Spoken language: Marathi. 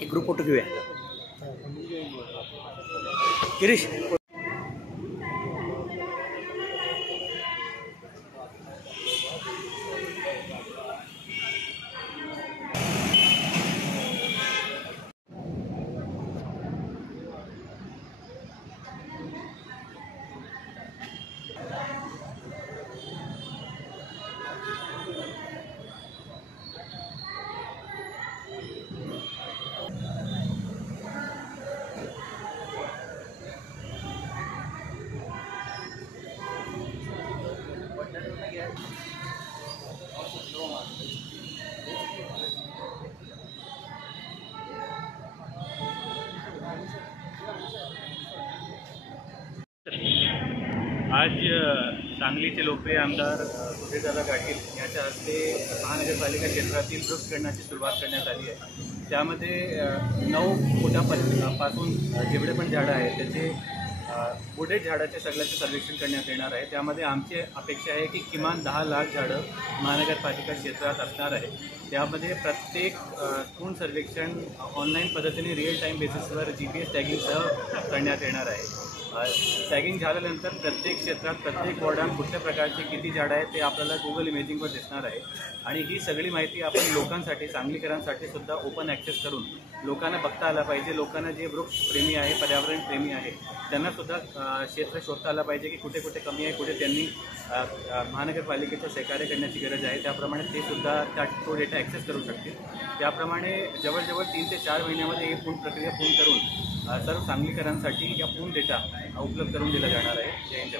एक ग्रुप फोटो घेऊया गिरीश. आज सांगलीचे लोकप्रिय आमदार सुधीरदादा पाटील यांच्या हस्ते महानगरपालिका क्षेत्रातील वृक्षगणनाची सुरुवात करण्यात आली आहे. त्यामध्ये 9 फुटापासून जेवढे पण झाडं आहेत त्याचे बुडेट झाडाचे सगळ्याचे सर्वेक्षण करण्यात येणार आहे. त्यामध्ये आमची अपेक्षा आहे की किमान 10 लाख झाडं महानगरपालिका क्षेत्रात असणार आहे. त्यामध्ये प्रत्येक खूण सर्वेक्षण ऑनलाईन पद्धतीने रिअल टाईम बेसिसवर GPS टॅगिंगसह करण्यात येणार आहे. टॅगिंग झाल्यानंतर प्रत्येक क्षेत्रात प्रत्येक वॉर्डात कुठल्या प्रकारची किती झाडं आहेत ते आपल्याला गुगल इमेजिंगवर दिसणार आहे. आणि ही सगळी माहिती आपण लोकांसाठी, सांगलीकरांसाठी सुद्धा ओपन ॲक्सेस करून लोकांना बघता आला पाहिजे. लोकांना जे वृक्षप्रेमी आहे, पर्यावरणप्रेमी आहे, त्यांनासुद्धा क्षेत्र शोधता आलं पाहिजे की कुठे कुठे कमी आहे, कुठे त्यांनी महानगरपालिकेचं सहकार्य करण्याची गरज आहे. त्याप्रमाणे ते सुद्धा तो डेटा ॲक्सेस करू शकतील. त्याप्रमाणे जवळजवळ 3 ते 4 महिन्यामध्ये ही पूर्ण प्रक्रिया पूर्ण करून सर्व सांगलीकरांसाठी या पूर्ण डेटा उपलब्ध करून दिला जाणार आहे. जय हिंद.